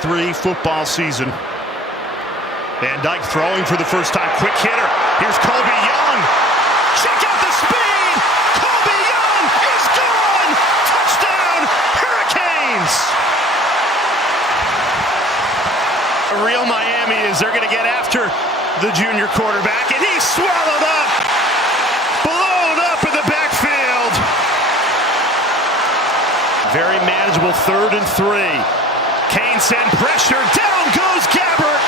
2023 football season. Van Dyke throwing for the first time. Quick hitter. Here's Colby Young. Check out the speed. Colby Young is gone. Touchdown, Hurricanes. A real Miami is they're going to get after the junior quarterback, and he's swallowed up. Blown up in the backfield. Very manageable 3rd and 3. Kane send pressure. Down goes Gabbert.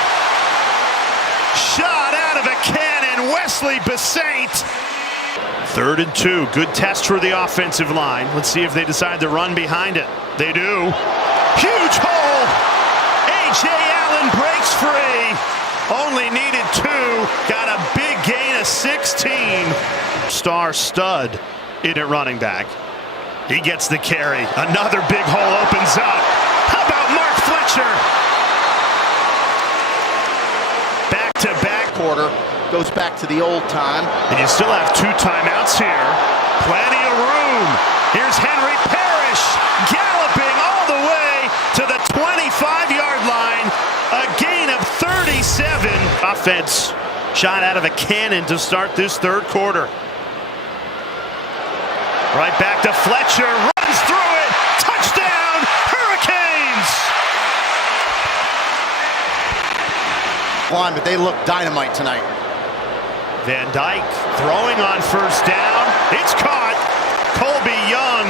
Shot out of a cannon. Wesley Besaint. 3rd and 2. Good test for the offensive line. Let's see if they decide to run behind it. They do. Huge hole. A.J. Allen breaks free. Only needed 2. Got a big gain of 16. Star stud in at running back. He gets the carry. Another big hole opens up. How about Mark Fletcher? Back-to-back quarter. Goes back to the old time. And you still have 2 timeouts here. Plenty of room. Here's Henry Parrish galloping all the way to the 25-yard line. A gain of 37. Offense shot out of a cannon to start this 3rd quarter. Right back to Fletcher. Runs through it. Touchdown, Hurricanes. But they look dynamite tonight. Van Dyke throwing on 1st down. It's caught. Colby Young.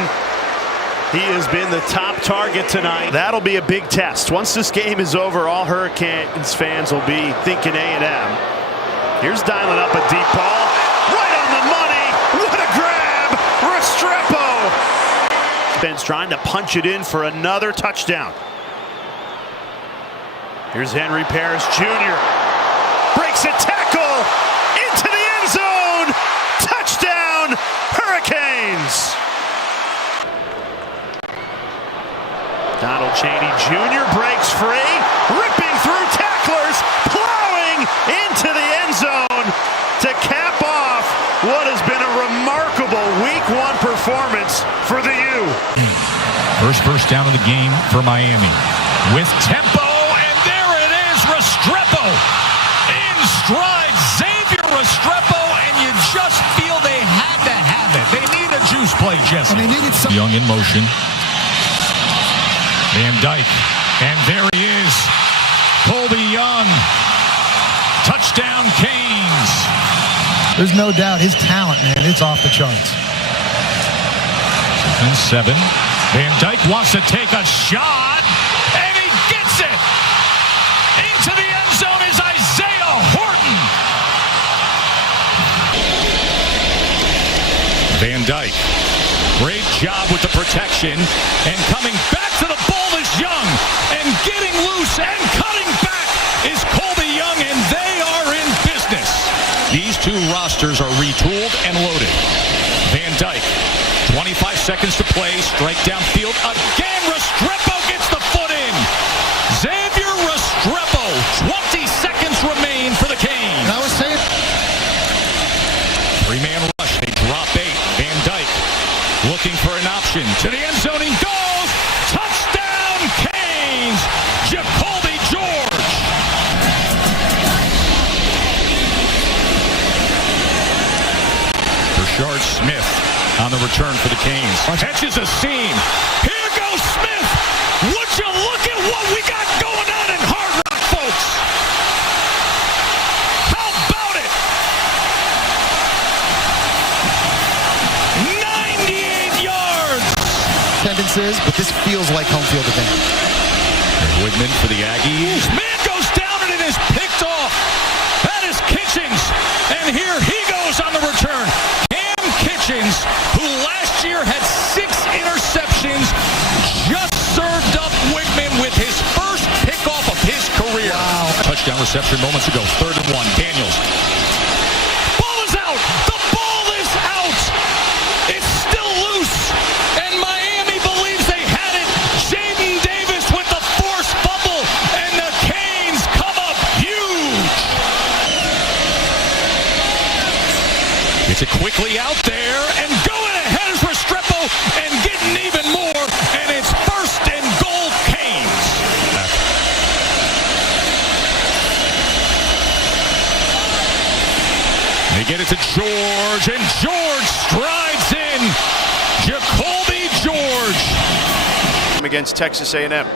He has been the top target tonight. That'll be a big test. Once this game is over, all Hurricanes fans will be thinking A&M. Here's dialing up a deep ball. Right on the money. What a grab. Restrepo. Ben's trying to punch it in for another touchdown. Here's Henry Parrish Jr. Breaks a tackle into the end zone. Touchdown, Hurricanes. Donald Chaney Jr. breaks free, ripping through tacklers, plowing into the end zone to cap off what has been a remarkable Week 1 performance for the U. First down of the game for Miami. With tempo, and there it is, Restrepo in stride. Xavier Restrepo, and you just feel they had to have it. They need a juice play, Jesse. And they needed some. Young in motion. Van Dyke, and there he is, Colby Young. Touchdown, Canes. There's no doubt his talent, man, it's off the charts. And 7. Van Dyke wants to take a shot, and he gets it. Into the end zone is Isaiah Horton. Van Dyke, great job with the protection, and coming back to the ball is Young, and getting loose and cutting back is Colby Young, and they are in business. These 2 rosters are retooled and loaded. Van Dyke, 25 seconds to play, strike downfield again. Restrepo gets the foot in. Xavier Restrepo, 20 seconds remain for the Canes. I was saying 3-man rush, they drop 8. Van Dyke looking for an option to the end zone. He goes. Touchdown, Canes. Jacoby George. Rashard Smith on the return for the Canes. Catches a seam. Here goes Smith. Would you look at what we got going on in Hard Rock, folks? How about it? 98 yards. tendencies, but this feels like home field advantage. Woodman for the Aggies. Man goes down and it is picked off. That is Kinchens. And here he goes on the return. Kam Kinchens, who last year had 6 interceptions, just served up Woodman with his first pickoff of his career. Wow. Touchdown reception moments ago. 3rd and 1. Daniels. Ball is out. The ball is out. It's still loose. And Miami believes they had it. Jaden Davis with the forced fumble. And the Canes come up huge. Gets it quickly out there. And going ahead is Restrepo. And getting even more. And it's 1st and goal, Canes. They get it to George, and George strides in. Jacoby George. Against Texas A&M. And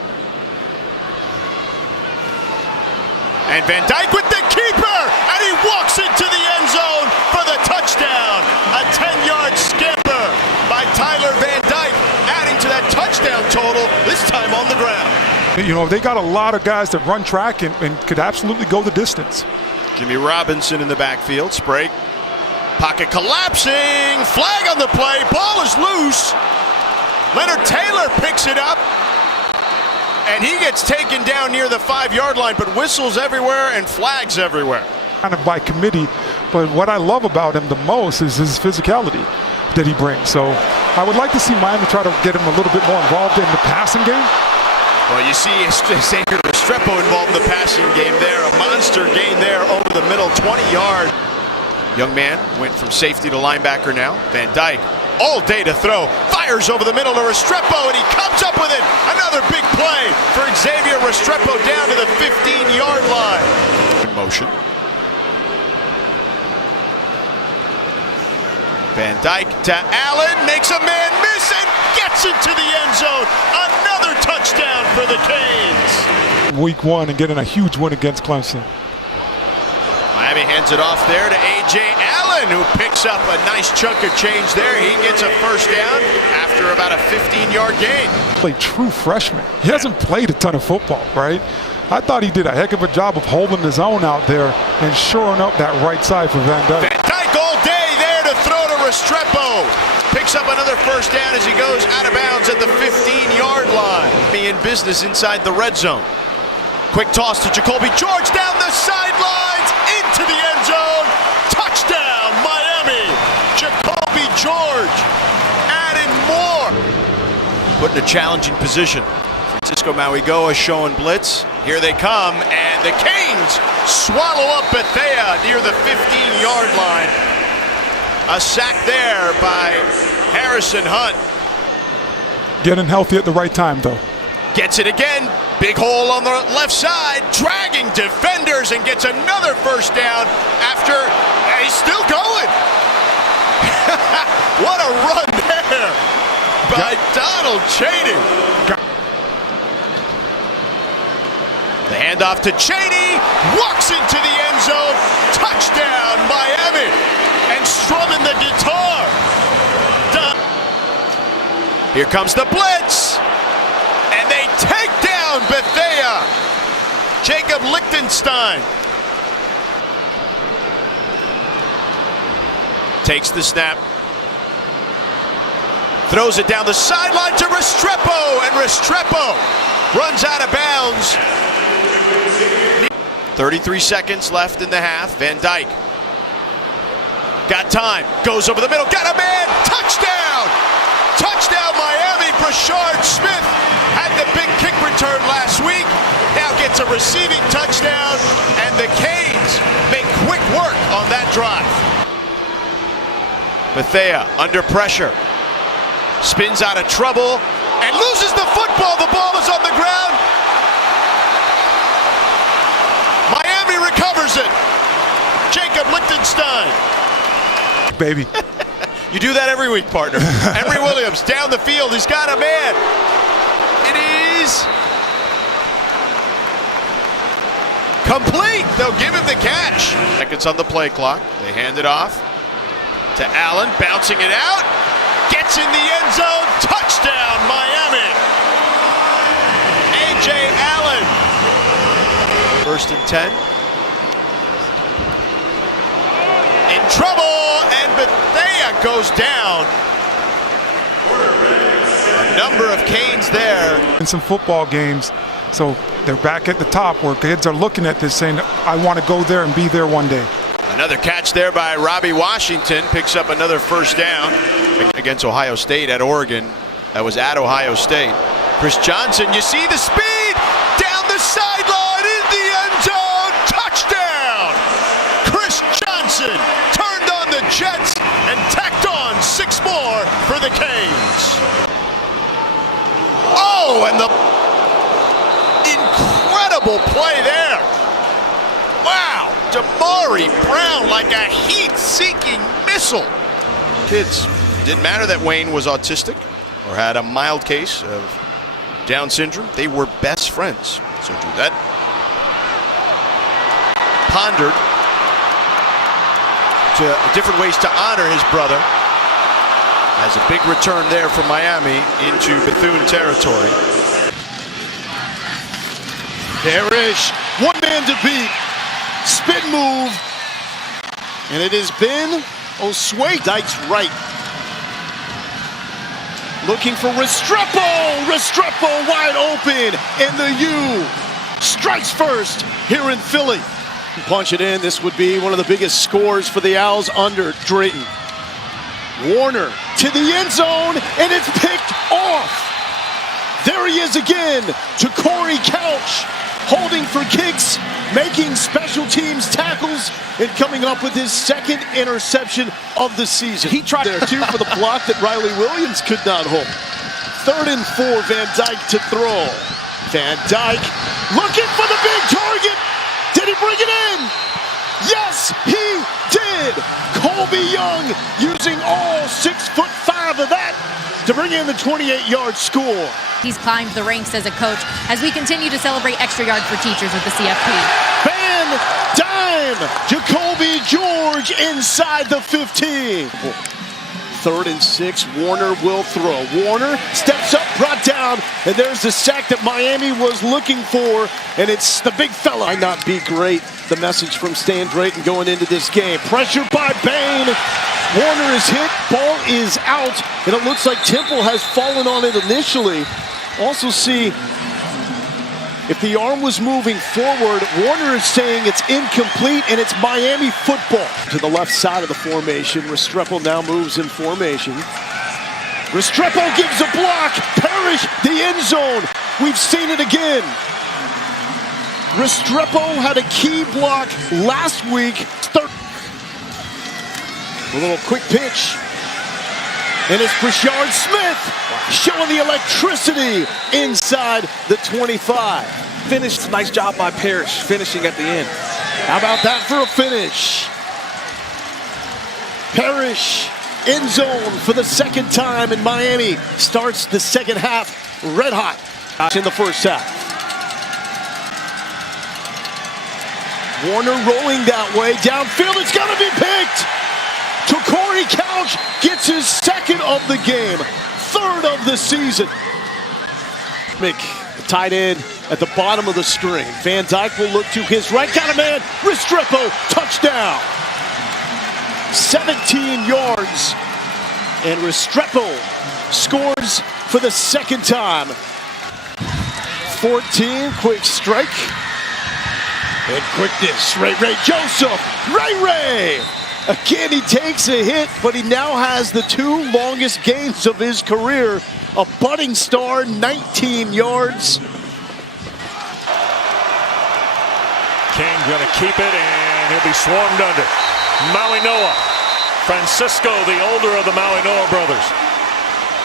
Van Dyke with the keeper, and he walks into the end zone for the touchdown. A 10-yard scamper by Tyler Van Dyke, adding to that touchdown total, this time on the ground. You know, they got a lot of guys that run track and could absolutely go the distance. Jimmy Robinson in the backfield, Sprague. Pocket collapsing, flag on the play, ball is loose. Leonard Taylor picks it up, and he gets taken down near the 5-yard line, but whistles everywhere and flags everywhere. Kind of by committee, but what I love about him the most is his physicality that he brings. So I would like to see Miami try to get him a little bit more involved in the passing game. Well, you see Xavier Restrepo involved in the passing game there. A monster gain there over the middle, 20-yard. Young man went from safety to linebacker now. Van Dyke, all day to throw, fires over the middle to Restrepo, and he comes up with it. Another big play for Xavier Restrepo down to the 15-yard line. In motion. Van Dyke to Allen, makes a man miss and gets into the end zone. Another touchdown for the Canes. Week 1 and getting a huge win against Clemson. Miami hands it off there to A.J. Allen, who picks up a nice chunk of change there. He gets a first down after about a 15-yard gain. A true freshman. He hasn't played a ton of football, right? I thought he did a heck of a job of holding his own out there and shoring up that right side for Van Dyke. Van Dyke all day there to throw to Restrepo. Picks up another first down as he goes out of bounds at the 15-yard line. Be in business inside the red zone. Quick toss to Jacoby George down the sidelines into the end zone. Touchdown, Miami. Jacoby George adding more. Put in a challenging position. Francisco Mauigoa showing blitz. Here they come, and the Canes swallow up Bethea near the 15-yard line. A sack there by Harrison Hunt. Getting healthy at the right time, though. Gets it again. Big hole on the left side, dragging defenders, and gets another first down after he's still going. What a run there by Donald Chaney. The handoff to Chaney, walks into the end zone. Touchdown, Miami. And strumming the guitar. Done. Here comes the blitz. And they take down Bethea. Jacob Lichtenstein takes the snap. Throws it down the sideline to Restrepo. And Restrepo runs out of bounds. 33 seconds left in the half. Van Dyke. Got time. Goes over the middle. Got a man. Touchdown. Touchdown Miami. Brashard Smith had the big kick return last week. Now gets a receiving touchdown. And the Canes make quick work on that drive. Bethea under pressure. Spins out of trouble. And loses the football. The ball is on the ground. Miami recovers it. Jacob Lichtenstein. Baby. You do that every week, partner. Henry Williams down the field. He's got a man. It is complete. They'll give him the catch. Seconds on the play clock. They hand it off to Allen. Bouncing it out. Gets in the end zone. Touchdown, Miami. A.J. Allen. 1st and 10. In trouble, and Bethea goes down. A number of Canes there. In some football games, so they're back at the top where kids are looking at this saying, I want to go there and be there one day. Another catch there by Robbie Washington. Picks up another first down against Ohio State at Oregon. That was at Ohio State. Chris Johnson, you see the speed down the sideline in the end zone. Touchdown! Chris Johnson turned on the Jets and tacked on 6 more for the Canes. Oh, and the incredible play there. Wow! Damari Brown like a heat-seeking missile. Kids, didn't matter that Wayne was autistic or had a mild case of Down syndrome. They were best friends. So do that. Pondered to different ways to honor his brother. Has a big return there from Miami into Bethune territory. Parrish, one man to beat. Spin move. And it has been Oswego. Dyke's right. Looking for Restrepo. Restrepo wide open. And the U strikes first here in Philly. Punch it in. This would be one of the biggest scores for the Owls under Drayton. Warner to the end zone, and it's picked off. There he is again to Corey Couch, holding for kicks, making special teams tackles, and coming up with his second interception of the season. He tried there too for the block that Riley Williams could not hold. 3rd and 4, Van Dyke to throw. Van Dyke looking for the big target. Did he bring it in? Yes, he did. Colby Young using all 6'5" of that to bring in the 28-yard score. He's climbed the ranks as a coach as we continue to celebrate extra yard for teachers with the CFP. Van Dyke, Jacoby George inside the 15. 3rd and 6, Warner will throw. Warner steps up, brought down, and there's the sack that Miami was looking for, and it's the big fella. Might not be great, the message from Stan Drayton going into this game. Pressure by Bain. Warner is hit, ball is out, and it looks like Temple has fallen on it initially. Also see, if the arm was moving forward, Warner is saying it's incomplete and it's Miami football. To the left side of the formation, Restrepo now moves in formation. Restrepo gives a block, Parrish, the end zone. We've seen it again. Restrepo had a key block last week. A little quick pitch. And it's Brashard Smith showing the electricity inside the 25. Finished, nice job by Parrish, finishing at the end. How about that for a finish? Parrish, end zone for the second time in Miami. Starts the second half red hot in the first half. Warner rolling that way. Downfield, it's going to be picked. To Corey Couch, gets his second of the game, 3rd of the season. Mick, the tight end at the bottom of the string. Van Dyke will look to his right. Got a man. Restrepo, touchdown. 17 yards. And Restrepo scores for the second time. 14, quick strike. And quickness, Ray Joseph. Ray. Again, he takes a hit, but he now has the 2 longest gains of his career. A budding star, 19 yards. King gonna keep it, and he'll be swarmed under. Maui Noah. Francisco, the older of the Maui Noah brothers.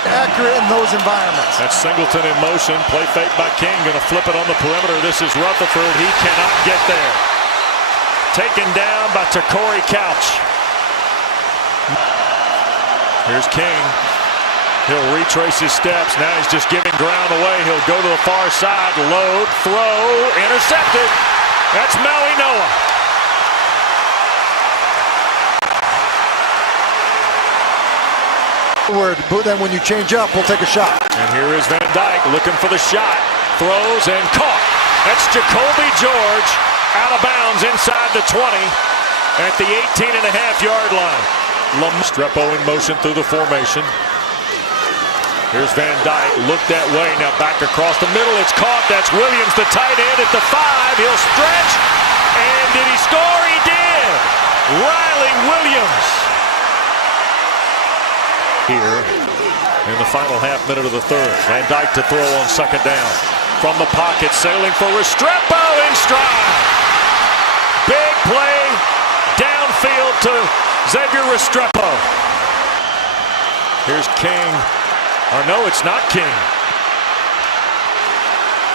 Accurate in those environments. That's Singleton in motion. Play fake by King. Gonna flip it on the perimeter. This is Rutherford. He cannot get there. Taken down by Corey Couch. Here's King. He'll retrace his steps. Now he's just giving ground away. He'll go to the far side. Load, throw, intercepted. That's Maui Noah. But then when you change up, we'll take a shot. And here is Van Dyke looking for the shot. Throws and caught. That's Jacoby George out of bounds inside the 20 at the 18.5-yard line. Restrepo in motion through the formation. Here's Van Dyke, look that way, now back across the middle, it's caught, that's Williams, the tight end at the 5, he'll stretch, and did he score? He did! Riley Williams. Here in the final half minute of the 3rd, Van Dyke to throw on 2nd down. From the pocket, sailing for Restrepo in stride. Big play, downfield to Xavier Restrepo. Here's King. Or no, it's not King.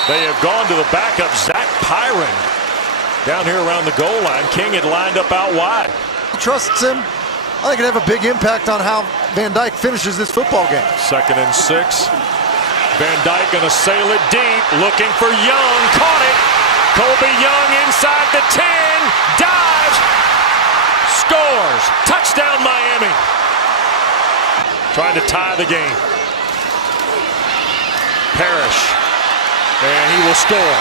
They have gone to the backup, Zach Pyron. Down here around the goal line, King had lined up out wide. He trusts him. I think it'd have a big impact on how Van Dyke finishes this football game. 2nd and 6. Van Dyke gonna sail it deep, looking for Young, caught it. Colby Young inside the 10, dives, scores, touchdown Miami. Trying to tie the game. Parrish, and he will score.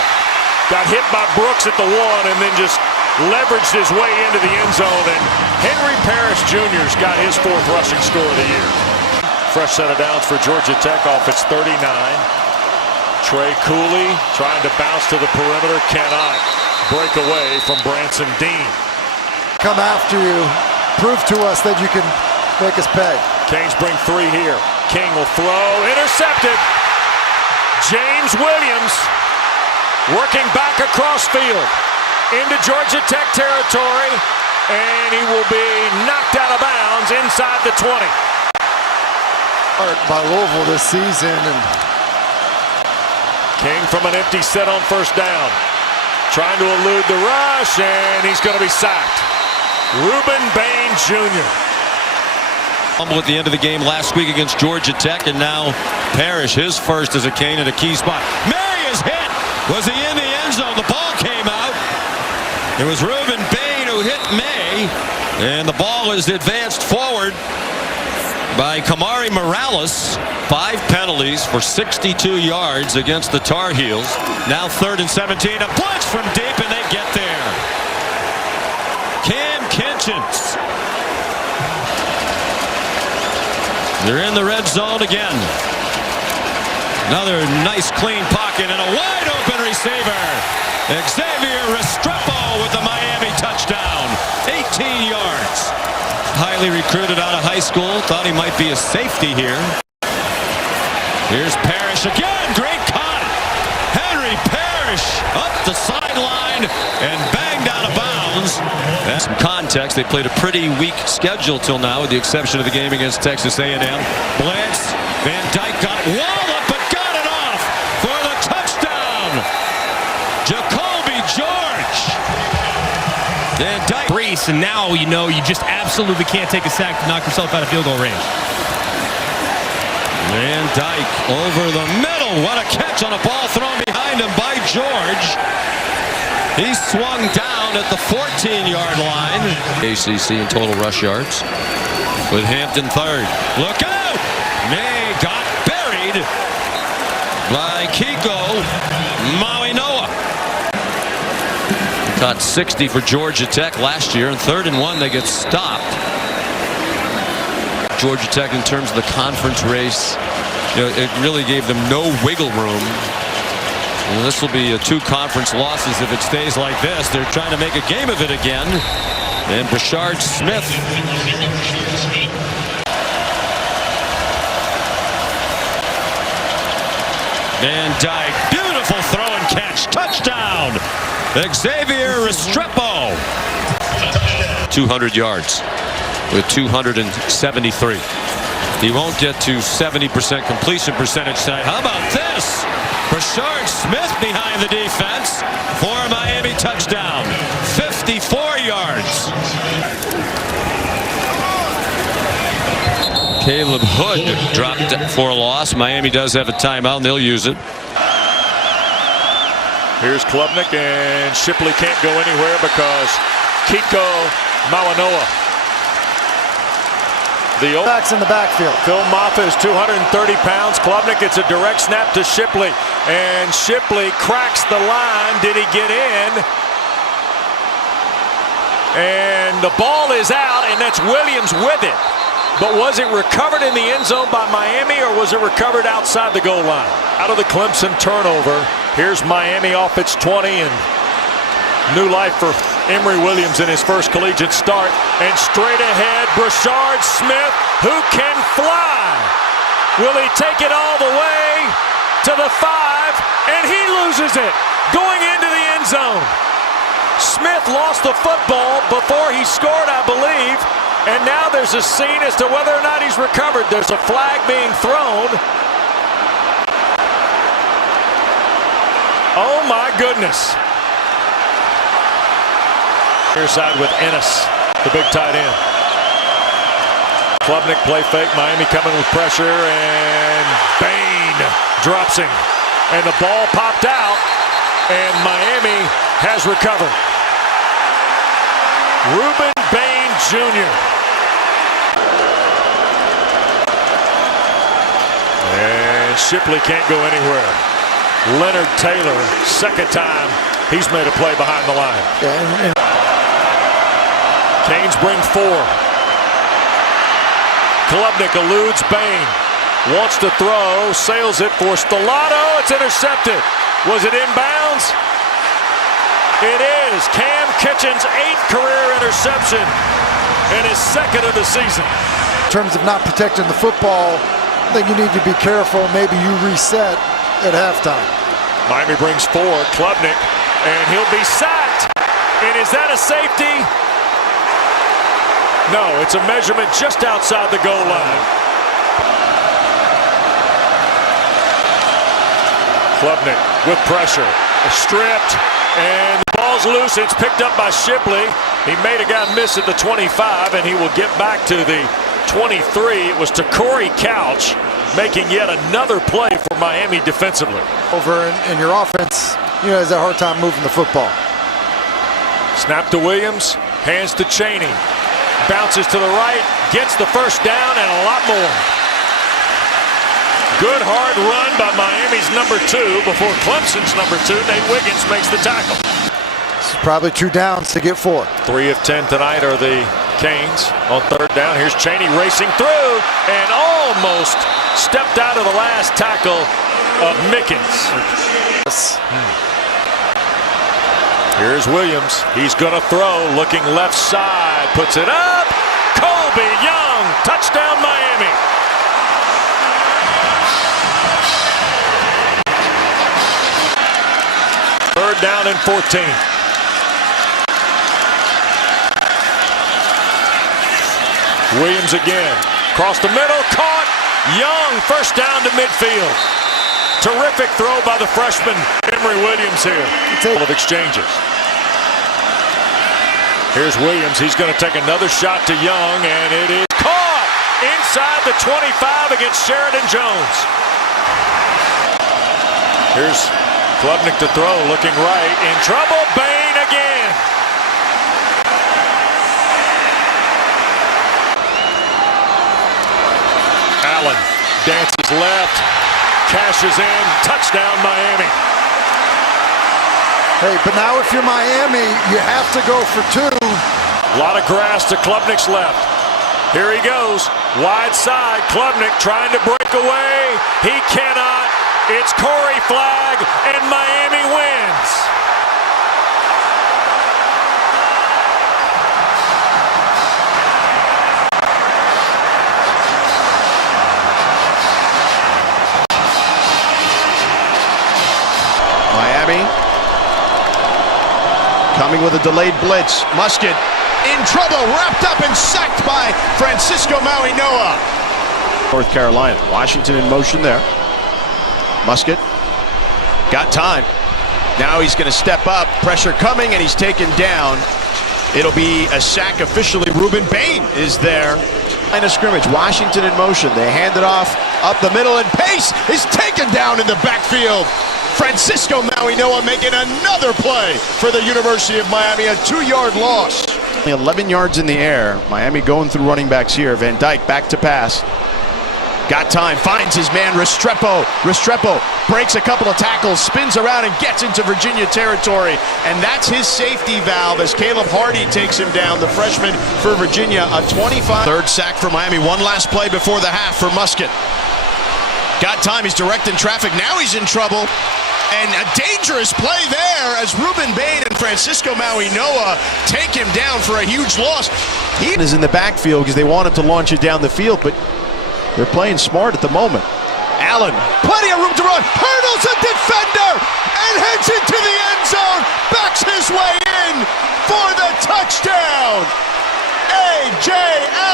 Got hit by Brooks at the 1 and then just leveraged his way into the end zone, and Henry Parrish Jr.'s got his 4th rushing score of the year. Fresh set of downs for Georgia Tech off its 39. Trey Cooley trying to bounce to the perimeter, cannot break away from Branson Dean. Come after you. Prove to us that you can make us pay. Canes bring 3 here. King will throw, intercepted. James Williams working back across field into Georgia Tech territory, and he will be knocked out of bounds inside the 20. By Louisville this season, and King from an empty set on 1st down, trying to elude the rush, and he's going to be sacked. Rueben Bain Jr. At the end of the game last week against Georgia Tech, and now Parrish, his first as a Cane at a key spot. Mary is hit. Was he in the end zone? The ball came out. It was Rueben Bain who hit May, and the ball is advanced forward by Kamari Morales. 5 penalties for 62 yards against the Tar Heels. Now 3rd and 17. A blitz from deep, and they get there. Kam Kinchens. They're in the red zone again. Another nice clean pocket and a wide open receiver. Xavier Restrepo with the Miami touchdown. 18 yards. Highly recruited out of high school. Thought he might be a safety here. Here's Parrish again. Great cut. Henry Parrish up the sideline and banged out of bounds. That's some context. They played a pretty weak schedule till now, with the exception of the game against Texas A&M. Blitz. Van Dyke got it. Wallop, but got it off for the touchdown. Jacoby George. Van Dyke. Brace, and now you know you just absolutely can't take a sack to knock yourself out of field goal range. Van Dyke over the middle. What a catch on a ball thrown behind him by George. He swung down at the 14-yard line. ACC in total rush yards, with Hampton 3rd. Look out! May got buried by Kiko Mawinoa. Caught 60 for Georgia Tech last year, and 3rd and 1 they get stopped. Georgia Tech, in terms of the conference race, it really gave them no wiggle room. And this will be 2 conference losses if it stays like this. They're trying to make a game of it again. And Brashard Smith. Van Dyke, beautiful throw and catch, touchdown. Xavier Restrepo. 200 yards with 273. He won't get to 70% completion percentage tonight. How about this? Brashard Smith behind the defense for a Miami touchdown. 54 yards. Caleb Hood dropped for a loss. Miami does have a timeout, and they'll use it. Here's Klubnik, and Shipley can't go anywhere because Kiko Mawinoa. The backs in the backfield. Phil Maffa is 230 pounds. Klubnik, it's a direct snap to Shipley, and Shipley cracks the line. Did he get in? And the ball is out, and that's Williams with it. But was it recovered in the end zone by Miami, or was it recovered outside the goal line? Out of the Clemson turnover, here's Miami off its 20, and new life for Emory Williams in his first collegiate start. And straight ahead, Brashard Smith, who can fly. Will he take it all the way to the 5? And he loses it going into the end zone. Smith lost the football before he scored, I believe. And now there's a scene as to whether or not he's recovered. There's a flag being thrown. Oh my goodness. Near side with Ennis, the big tight end. Klubnik play fake. Miami coming with pressure, and Bain drops him. And the ball popped out, and Miami has recovered. Rueben Bain Jr. And Shipley can't go anywhere. Leonard Taylor, second time he's made a play behind the line. Canes bring 4. Klubnik eludes Bain. Wants to throw, sails it for Stellato. It's intercepted. Was it inbounds? It is. Kam Kinchens' 8th career interception and his 2nd of the season. In terms of not protecting the football, I think you need to be careful. Maybe you reset at halftime. Miami brings 4. Klubnik, and he'll be sacked. And is that a safety? No, it's a measurement just outside the goal line. Klubnik with pressure, stripped, and the ball's loose. It's picked up by Shipley. He made a guy miss at the 25, and he will get back to the 23. It was to Corey Couch, making yet another play for Miami defensively. Over in your offense, has a hard time moving the football. Snap to Williams, hands to Chaney. Bounces to the right, gets the first down, and a lot more. Good hard run by Miami's number 2 before Clemson's number 2. Nate Wiggins makes the tackle. This is probably 2 downs to get 4. 3 of 10 tonight are the Canes on 3rd down. Here's Chaney racing through and almost stepped out of the last tackle of Mickens. Here's Williams. He's going to throw, looking left side, puts it up. Colby Young, touchdown Miami. Third down and 14. Williams again. Across the middle, caught. Young, first down to midfield. Terrific throw by the freshman, Emory Williams here. Full of exchanges. Here's Williams. He's going to take another shot to Young, and it is caught inside the 25 against Sheridan Jones. Here's Klubnik to throw, looking right. In trouble, Bain again. Allen dances left, cashes in, touchdown Miami. Hey, but now if you're Miami, you have to go for 2. A lot of grass to Klubnik's left. Here he goes, wide side. Klubnik trying to break away. He cannot. It's Corey flag, and Miami wins. Miami coming with a delayed blitz. Musket in trouble, wrapped up and sacked by Francisco Mauigoa. North Carolina. Washington in motion there. Musket got time. Now he's going to step up. Pressure coming, and he's taken down. It'll be a sack officially. Rueben Bain is there. Line of scrimmage. Washington in motion. They hand it off up the middle, and Pace is taken down in the backfield. Francisco Mauigoa making another play for the University of Miami. A 2-yard loss. 11 yards in the air. Miami going through running backs here. Van Dyke back to pass. Got time, finds his man Restrepo. Restrepo breaks a couple of tackles, spins around and gets into Virginia territory. And that's his safety valve as Caleb Hardy takes him down, the freshman for Virginia. A 25. Third sack for Miami. One last play before the half for Musket. Got time, he's directing traffic. Now he's in trouble. And a dangerous play there as Rueben Bain and Francisco Mauigoa take him down for a huge loss. He is in the backfield because they want him to launch it down the field, but they're playing smart at the moment. Allen, plenty of room to run, hurdles a defender, and heads into the end zone, backs his way in for the touchdown. A.J.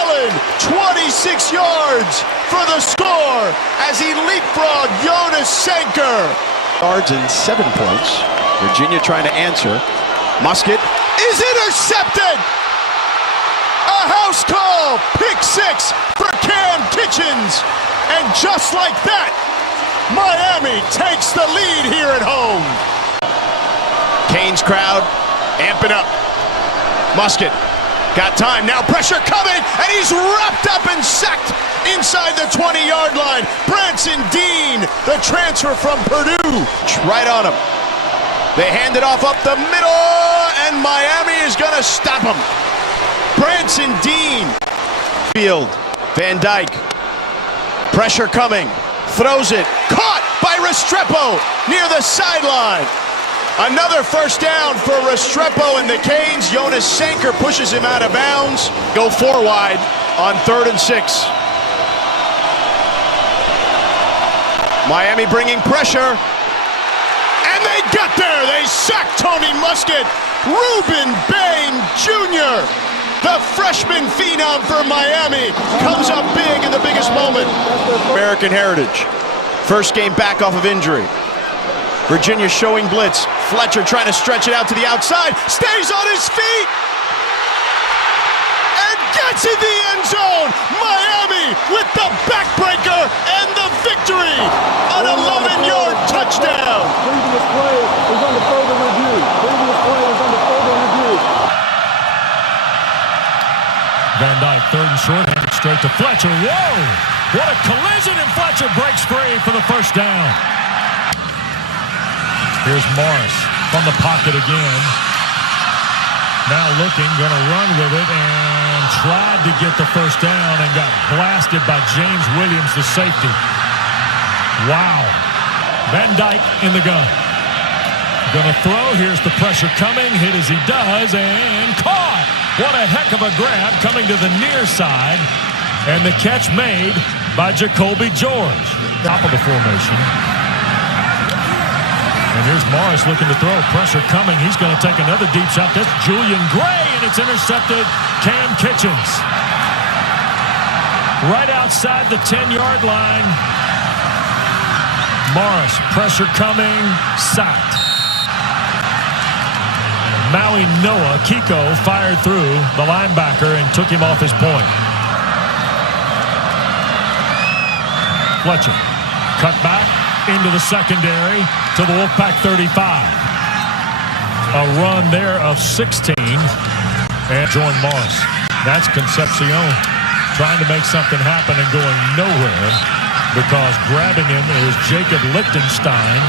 Allen, 26 yards for the score as he leapfrogged Jonas Sanker. Yards and 7 points. Virginia trying to answer. Musket is intercepted. A house call. Pick 6 for Kam Kinchens. And just like that, Miami takes the lead here at home. Canes crowd amping up. Musket got time. Now pressure coming. And he's wrapped up and sacked inside the 20-yard line. Branson Dean, the transfer from Purdue. Right on him. They hand it off up the middle, and Miami is going to stop him. Branson Dean. Field. Van Dyke. Pressure coming. Throws it. Caught by Restrepo near the sideline. Another first down for Restrepo and the Canes. Jonas Sanker pushes him out of bounds. Go 4 wide on 3rd and 6. Miami bringing pressure. And they get there. They sack Tony Musket. Rueben Bain Jr., the freshman phenom for Miami, comes up big in the biggest moment. American heritage. First game back off of injury. Virginia showing blitz. Fletcher trying to stretch it out to the outside. Stays on his feet. And gets in the end zone. Miami with the backbreaker and the victory. An 11-yard touchdown. Previous play is under further review. Van Dyke, 3rd and short, handed straight to Fletcher. Whoa! What a collision, and Fletcher breaks free for the first down. Here's Morris from the pocket again. Now looking, going to run with it, and tried to get the first down and got blasted by James Williams, the safety. Wow. Van Dyke in the gun. Going to throw. Here's the pressure coming. Hit as he does, and caught. What a heck of a grab coming to the near side. And the catch made by Jacoby George. Top of the formation. And here's Morris looking to throw. Pressure coming. He's going to take another deep shot. That's Julian Gray, and it's intercepted. Kam Kinchens. Right outside the 10-yard line. Morris, pressure coming. Sacked. Maui Noah, Kiko, fired through the linebacker and took him off his point. Fletcher, cut back into the secondary to the Wolfpack 35. A run there of 16. And Jordan Morris. That's Concepcion trying to make something happen and going nowhere because grabbing him is Jacob Lichtenstein.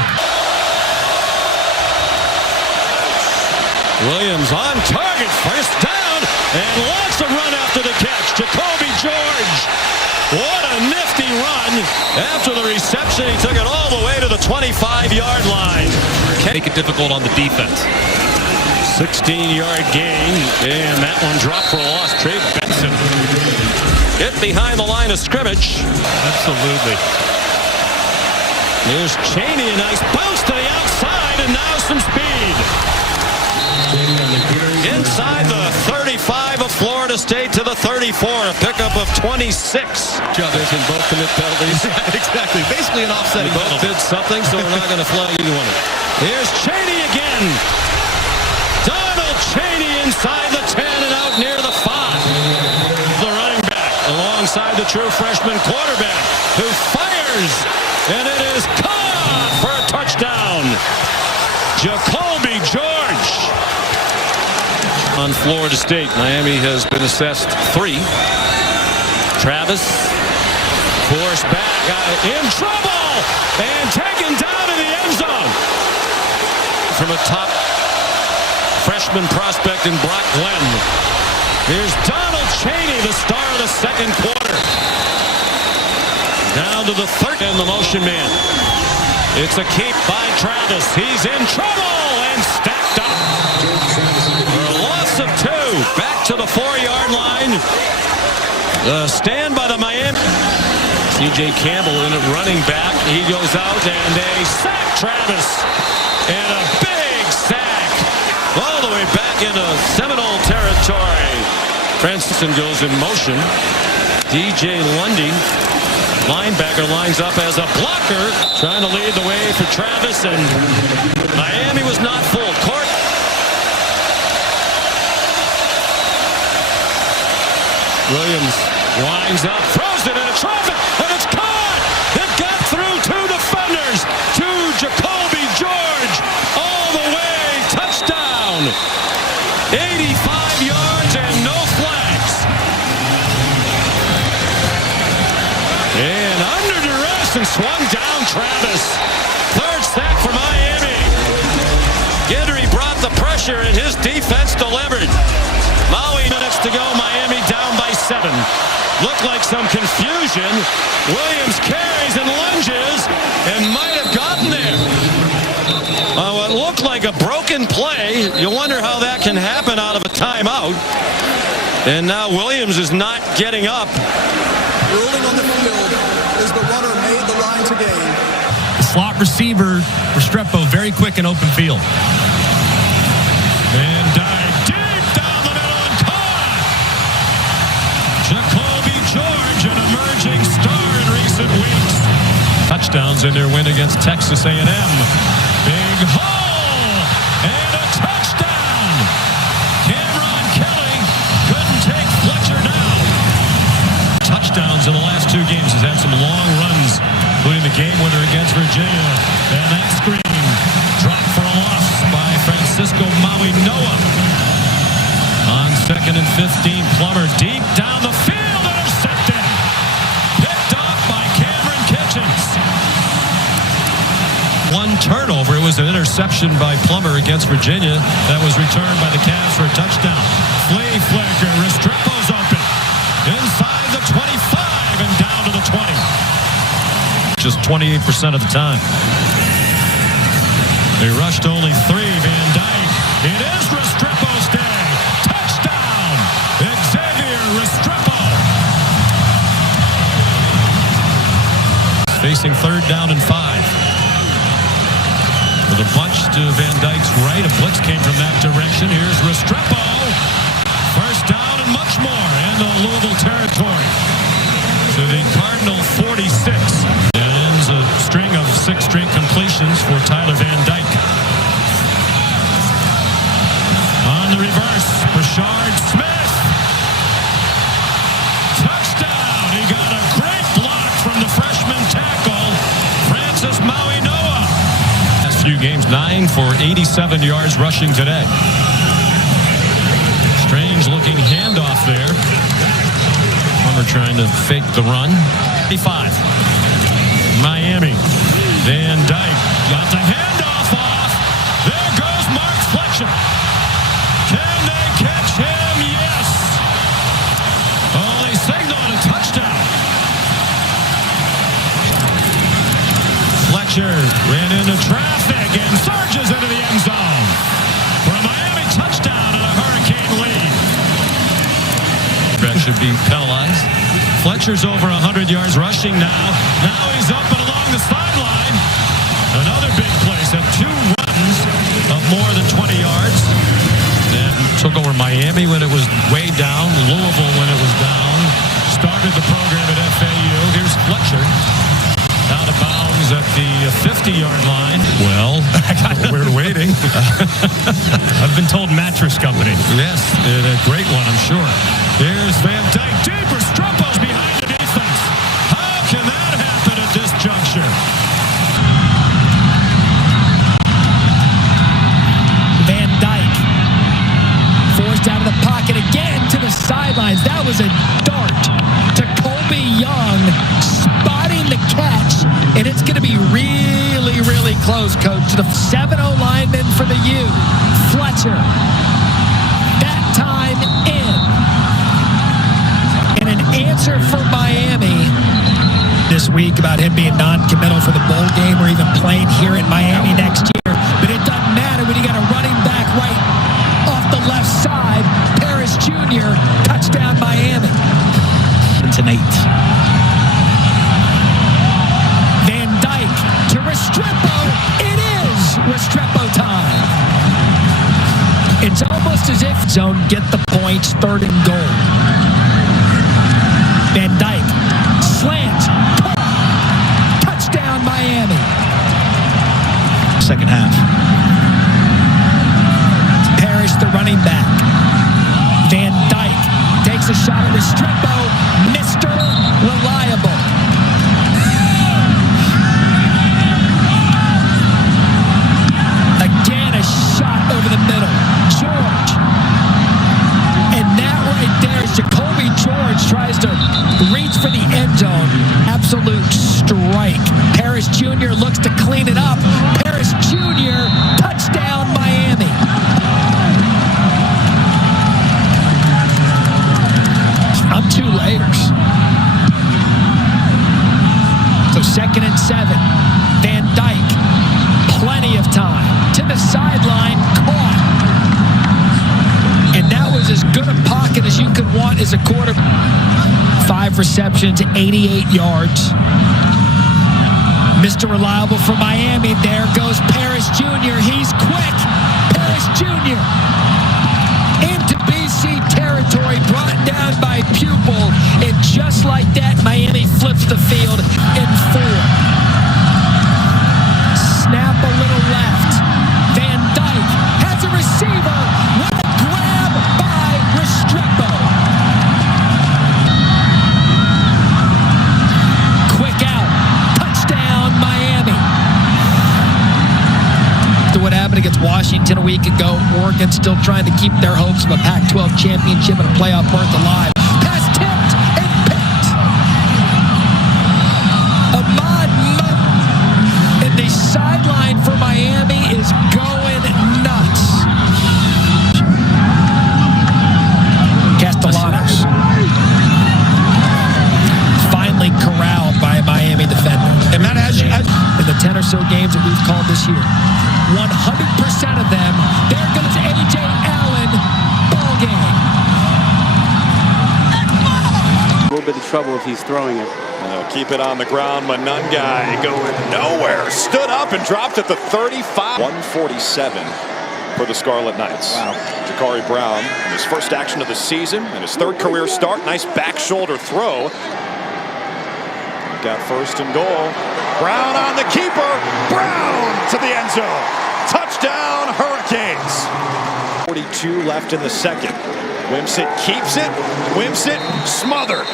Williams on target, first down, and lots of run after the catch. Jacoby George. What a nifty run. After the reception, he took it all the way to the 25-yard line. Make it difficult on the defense. 16-yard gain, and that one dropped for a loss. Trey Benson get behind the line of scrimmage. Absolutely. There's Cheney, a nice bounce to the outside, and now some speed. Inside the 35 of Florida State to the 34, a pickup of 26. Others in both commit penalties. Exactly. Basically an offsetting Both did something, so we're not going to flag either one. Here's Cheney again. Donald Cheney inside the 10 and out near the 5. The running back alongside the true freshman quarterback who fires, and it is caught for a touchdown. Jacoby George. On Florida State, Miami has been assessed 3. Travis forced back, in trouble, and taken down in the end zone. From a top freshman prospect in Brock Glenn. Here's Donald Cheney, the star of the second quarter. Down to the 3rd, and the motion man. It's a keep by Travis. He's in trouble and stacked up. Of 2, back to the 4-yard line. The stand by the Miami. C.J. Campbell in it, running back. He goes out and they sack Travis. And a big sack all the way back into Seminole territory. Franciscan goes in motion. DJ Lundy, linebacker, lines up as a blocker, trying to lead the way for Travis, and Miami was not full court. Williams winds up, throws it into traffic, and it's caught! It got through two defenders to Jacoby George all the way. Touchdown! 85 yards and no flags. And under duress and swung down Travis. Third sack for Miami. Guidry brought the pressure and his defense delivered. Maui minutes to go. Miami down by 7. Looked like some confusion. Williams carries and lunges and might have gotten there. It looked like a broken play. You wonder how that can happen out of a timeout. And now Williams is not getting up. Ruling on the field is the runner made the line to gain. Slot receiver Restrepo, very quick in open field. And Dyke deep down the middle and caught. Jacoby George, an emerging star in recent weeks. Touchdowns in their win against Texas A&M. Big hole and a touchdown. Cameron Kelly couldn't take Fletcher down. Touchdowns in the last 2 games. Has had some long runs, including the game winner against Virginia. And that screen dropped for a loss by Francisco Maui Noah. On 2nd and 15, Plummer deep down the field, intercepted. Picked off by Kam Kinchens. 1 turnover. It was an interception by Plummer against Virginia that was returned by the Cavs for a touchdown. Flea flicker. Restrepo's open. Inside the 25 and down to the 20. Just 28% of the time. They rushed only 3. Van Dyke. It is Restrepo's day. Touchdown! Xavier Restrepo. Facing 3rd down and 5. With a bunch to Van Dyke's right. A blitz came from that direction. Here's Restrepo. 1st down and much more in the Louisville territory. To the Cardinal 46. And ends a string of 6 straight completions for Tyler Van Dyke. On the reverse, Rashard Smith. Touchdown! He got a great block from the freshman tackle, Francis Maui Noah. Last few games, 9 for 87 yards rushing today. Strange looking handoff there. Plummer trying to fake the run. 55. Miami. Van Dyke got the handoff off. There goes Mark Fletcher. Can they catch him? Yes. Oh, they signaled a touchdown. Fletcher ran into traffic and surges into the end zone for a Miami touchdown and a Hurricane lead. That should be penalized. Fletcher's over 100 yards rushing now. Now he's up and along the sideline. Another big place at 2 runs of more than 20 yards. Then took over Miami when it was way down. Louisville when it was down. Started the program at FAU. Here's Fletcher. Out of bounds at the 50-yard line. Well, we're waiting. I've been told Mattress Company. Yes, a great one, I'm sure. Here's Van Dyke. Deep Restrepo's behind the defense. How can that happen at this juncture? Van Dyke forced out of the pocket again to the sidelines. That was a dart to Colby Young, spotting the catch, and it's going to be really, really close, Coach. To the 7-0 lineman for the U, Fletcher. That time in. And an answer for Miami this week about him being non-committal for the bowl game or even playing here in Miami next year. But it doesn't matter when you got a running back right off the left side. Paris Jr., touchdown Miami. It's an 8. Van Dyke to Restrepo. It is Restrepo time. It's almost as if zone get the points, 3rd and goal. Van Dyke, slant, touchdown Miami. Second half. Parrish, the running back. Van Dyke takes a shot at Restrepo. George. And that right there is Jacoby George tries to reach for the end zone. Absolute strike. Parrish Jr. looks to clean it up. Parrish Jr. touchdown Miami. I'm 2 layers. So 2nd and 7. Van Dyke. Plenty of time. To the sideline. Caught. And that was as good a pocket as you could want as a quarterback. 5 receptions, 88 yards. Mr. Reliable for Miami. There goes Parrish Jr. He's quick. Parrish Jr. into BC territory, brought down by Pupil. And just like that, Miami flips the field in 4. Snap a little left. Van Dyke has a receiver. What a grab by Restrepo. Quick out. Touchdown, Miami. To what happened against Washington a week ago, Oregon still trying to keep their hopes of a Pac-12 championship and a playoff berth alive. Pass tipped and picked. Ahmad and the sideline for Miami is going nuts. Castellanos finally corralled by a Miami defender. And Matt, in the 10 or so games that we've called this year, 100% of them, there goes A.J. Allen, ball game. A little bit of trouble if he's throwing it. Keep it on the ground. Manungai going nowhere. Stood up and dropped at the 35. 147 for the Scarlet Knights. Wow. Jakari Brown in his first action of the season and his 3rd career start. Nice back shoulder throw. Got 1st and goal. Brown on the keeper. Brown to the end zone. Touchdown, Hurricanes. 42 left in the 2nd. Wimsett keeps it. Wimsett smothered.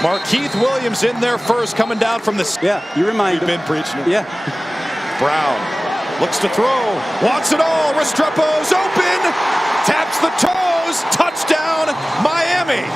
Markeith Williams in there first, coming down from the... Yeah, you remind We've been preaching it. Yeah. Brown looks to throw. Wants it all. Restrepo's open. Taps the toes. Touchdown, Miami.